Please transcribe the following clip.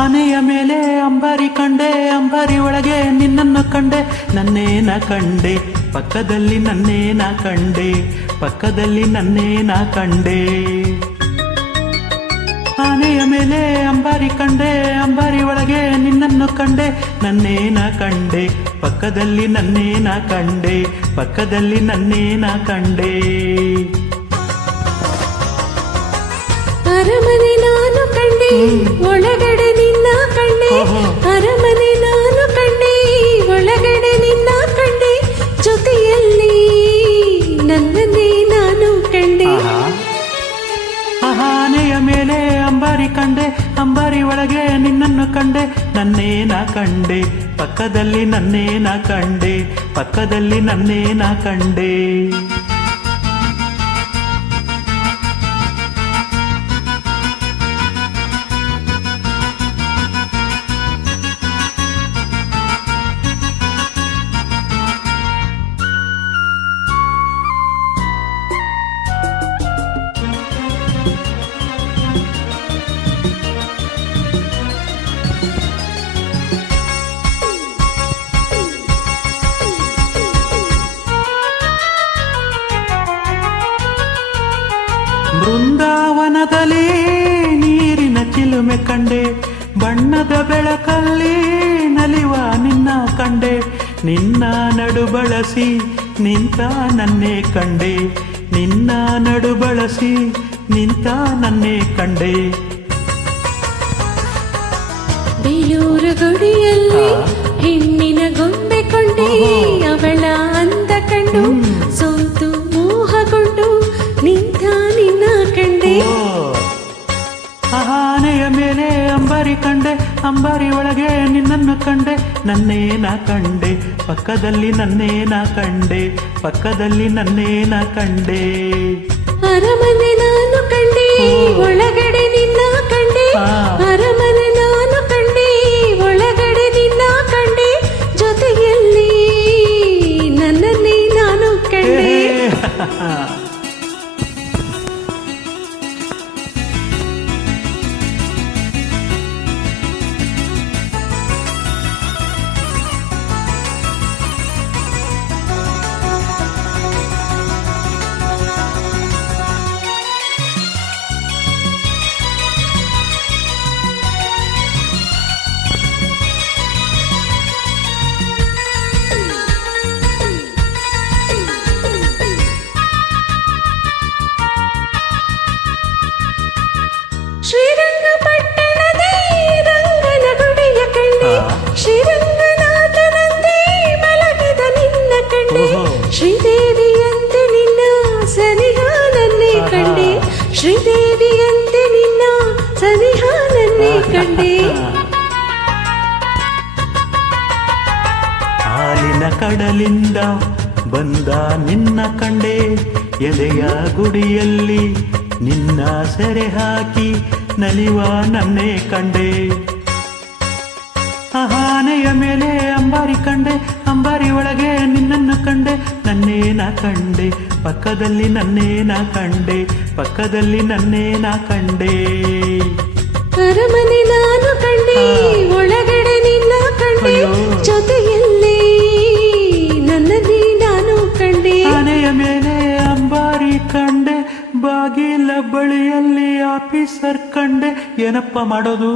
ಆನೆಯ ಮೇಲೆ ಅಂಬಾರಿ ಕಂಡೆ, ಅಂಬಾರಿ ಒಳಗೆ ನಿನ್ನನ್ನು ಕಂಡೆ, ನನ್ನೇನ ಕಂಡೆ ಪಕ್ಕದಲ್ಲಿ, ನನ್ನೇನ ಕಂಡೆ ಪಕ್ಕದಲ್ಲಿ, ನನ್ನೇನ ಕಂಡೆ. ಆನೆಯ ಮೇಲೆ ಅಂಬಾರಿ ಕಂಡೆ, ಅಂಬಾರಿ ಒಳಗೆ ನಿನ್ನನ್ನು ಕಂಡೆ, ನನ್ನೇನ ಕಂಡೆ ಪಕ್ಕದಲ್ಲಿ, ನನ್ನೇನ ಕಂಡೆ ಪಕ್ಕದಲ್ಲಿ, ನನ್ನೇನ ಕಂಡೆ. ಅರಮನೆ ನಾನು ಕಂಡೆ, ಒಳಗಡೆ ನಿನ್ನ ಕಂಡೆ, ಅರಮನೆ ನಾನು ಕಂಡೆ, ಒಳಗಡೆ ನಿನ್ನ ಕಂಡೆ, ಜೊತೆಯಲ್ಲಿ ನನ್ನನ್ನೇ ನಾನು ಕಂಡೆ. ಆನೆಯ ಮೇಲೆ ಅಂಬಾರಿ ಕಂಡೆ, ಅಂಬಾರಿ ಒಳಗೆ ನಿನ್ನನ್ನು ಕಂಡೆ, ನನ್ನೇನ ಕಂಡೆ ಪಕ್ಕದಲ್ಲಿ, ನನ್ನೇನ ಕಂಡೆ ಪಕ್ಕದಲ್ಲಿ, ನನ್ನೇನ ಕಂಡೆ. ಬೃಂದಾವನದಲ್ಲಿ ನೀರಿನ ಚಿಲುಮೆ ಕಂಡೆ, ಬಣ್ಣದ ಬೆಳಕಲ್ಲಿ ನಲಿವ ನಿನ್ನ ಕಂಡೆ, ನಿನ್ನ ನಡು ಬಳಸಿ ನಿಂತ ನನ್ನೇ ಕಂಡೆ, ನಿನ್ನ ನಡು ಬಳಸಿ ನಿಂತ ನನ್ನೇ ಕಂಡೆ. ಬೇಲೂರು ಗುಡಿಯಲ್ಲಿ ಹೆಣ್ಣಿನ ಗೊಂಬೆ ಕೊಂಡೆ, ಅವಳ ಅಂದ ಕಂಡು ಸೋತು ಮೋಹಗೊಂಡು ನಿಂತ ನಿನ್ನ ಕಂಡೆ. ಆನೆಯ ಮೇಲೆ ಅಂಬಾರಿ ಕಂಡೆ, ಅಂಬಾರಿ ಒಳಗೆ ನಿನ್ನನ್ನು ಕಂಡೆ, ನನ್ನೇನ ಕಂಡೆ ಪಕ್ಕದಲ್ಲಿ, ನನ್ನೇನ ಕಂಡೆ ಪಕ್ಕದಲ್ಲಿ, ನನ್ನೇನ ಕಂಡೆ. ಅರಮನೆ ನಾನು ಕಂಡೆ, ಒಳಗಡೆ ನಿನ್ನ ಕಂಡೆ, ಅರಮನೆ ನಾನು ಕಂಡೆ, ಒಳಗಡೆ ನಿನ್ನ ಕಂಡೆ, ಜೊತೆಯಲ್ಲಿ ನನ್ನನ್ನೇ ನಾನು ಕಂಡೆ. ಶ್ರೀರಂಗಪಟ್ಟಣದ ರಂಗನ ಗುಡಿಯ ಕಂಡೆ, ಶ್ರೀರಂಗನಾಥನಂತೆ ಮಲಗಿದ ನಿನ್ನ ಕಂಡೆ, ಶ್ರೀದೇವಿಯಂತೆ ನಿನ್ನ ಸನಿಹ ನನ್ನೇ ಕಂಡೆ, ಶ್ರೀದೇವಿಯಂತೆ ನಿನ್ನ ಸನಿಹ ನನ್ನೇ ಕಂಡೆ. ಹಾಲಿನ ಕಡಲಿಂದ ಬಂದ ನಿನ್ನ ಕಂಡೆ, ಎದೆಯ ಗುಡಿಯಲ್ಲಿ ನಿನ್ನ ಸೆರೆ ಹಾಕಿ ನಲಿವ ನನ್ನೇ ಕಂಡೆ. ಆನೆಯ ಮೇಲೆ ಅಂಬಾರಿ ಕಂಡೆ, ಅಂಬಾರಿ ಒಳಗೆ ನಿನ್ನನ್ನು ಕಂಡೆ, ನನ್ನೇನ ಕಂಡೆ ಪಕ್ಕದಲ್ಲಿ, ನನ್ನೇನ ಕಂಡೆ ಪಕ್ಕದಲ್ಲಿ, ನನ್ನೇನ ಕಂಡೆ. ಅರಮನೆ ನಾನು ಕಂಡೆ, ಒಳಗಡೆ ನಿನ್ನ ಕಂಡೆ, ಜೊತೆಯಲ್ಲಿ ನನ್ನನ್ನೇ ನಾನು ಕಂಡೆ. ಆನೆಯ ಮೇಲೆ ಅಂಬಾರಿ ಕಂಡೆ, ಬಾಗಿಲ ಬಳಿಯಲ್ಲಿ ಆಫೀಸರ್ ಕಂಡೆ, ಏನಪ್ಪ ಮಾಡೋದು?